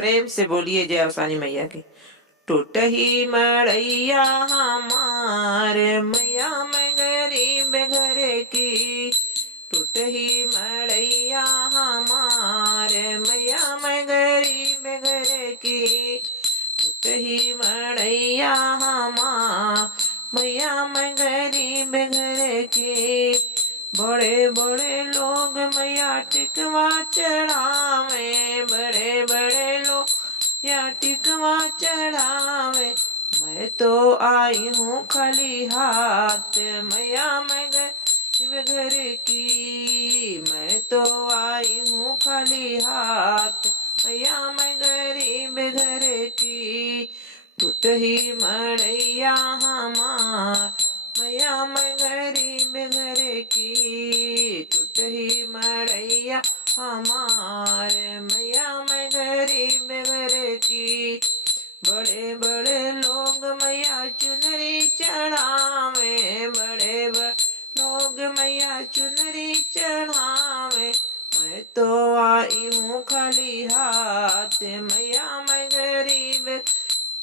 प्रेम से बोलिए जय अवसानी मैया की। टूटही मड़ैया हमार मैया मैं गरीब घर की। टूटही मड़ैया हमार मैया मैं गरीब घर की। टूटही मड़ैया हमार मैया मैं गरीब घर की। बड़े बड़े लोग मैया टिकवा चढ़ावे, बड़े बड़े लोग या टिकवा चढ़ावे। मैं तो आई हूँ खाली हाथ मैया मैं गरीब घर की। मैं तो आई हूँ खाली हाथ मैया मैं गरीब घर की। टूटही मड़ैया हमार मैया मैं गरीब घर की। टूटही मड़ैया हमार मैया मैं गरीब घर की। बड़े बड़े लोग मैया चुनरी चढ़ावे, बड़े बड़े लोग मैया चुनरी चढ़ावे। मैं तो आई हूँ खाली हाथ मैया मैं गरीब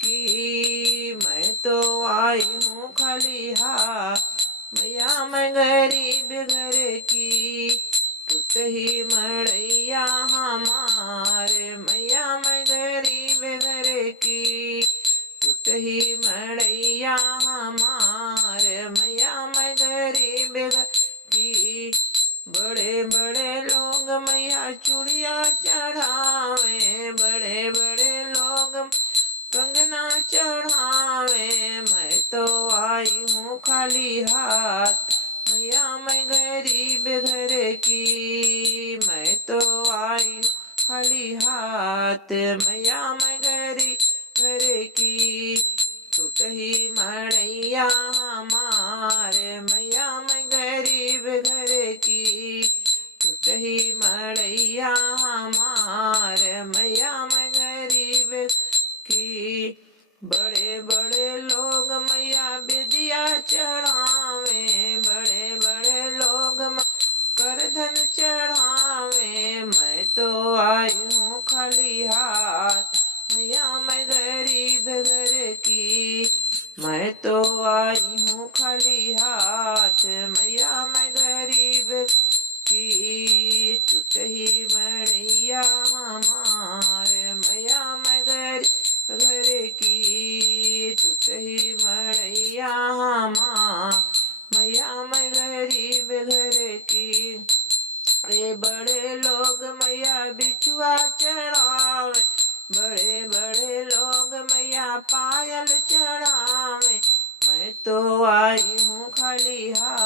की। मैं तो आई हूँ खाली हाथ मैया मैं गरीब घर की। टूटही मड़ैया हमार मैया मैं गरीब घर की। टूटही मड़ैया हमार मैया मैं गरीब घर की। बड़े बड़े लोग मैया चूड़िया चढ़ावे, बड़े बड़े लोग कंगना चढ़ावे। मैं तो आई हूँ खाली हाथ मैया मैं गरीब घर की। मैं तो आई हूँ खाली हाथ मैया मैं गरीब घर की। टूटही मड़ैया हमार मैया मैं गरीब घर की। टूटही मड़ैया हमार मैया मैं गरीब की। बड़े बड़े लोग मैया विद्या चढ़ावे, बड़े बड़े लोग करधन चढ़ावे। मैं तो आई हूँ खाली हाथ मैया मैं गरीब घर की। मैं तो आई हूँ खाली हाथ मैया मैं गरीब की। टूटही मड़ैया हमार मैया मैं गरीब घर की। टूटही मड़ैया हमार मैया मैं गरीब घर की। बड़े बड़े लोग मैया बिछुआ चढ़ावे, बड़े बड़े लोग मैया पायल चढ़ावे। मैं तो आई हूँ खाली हाथ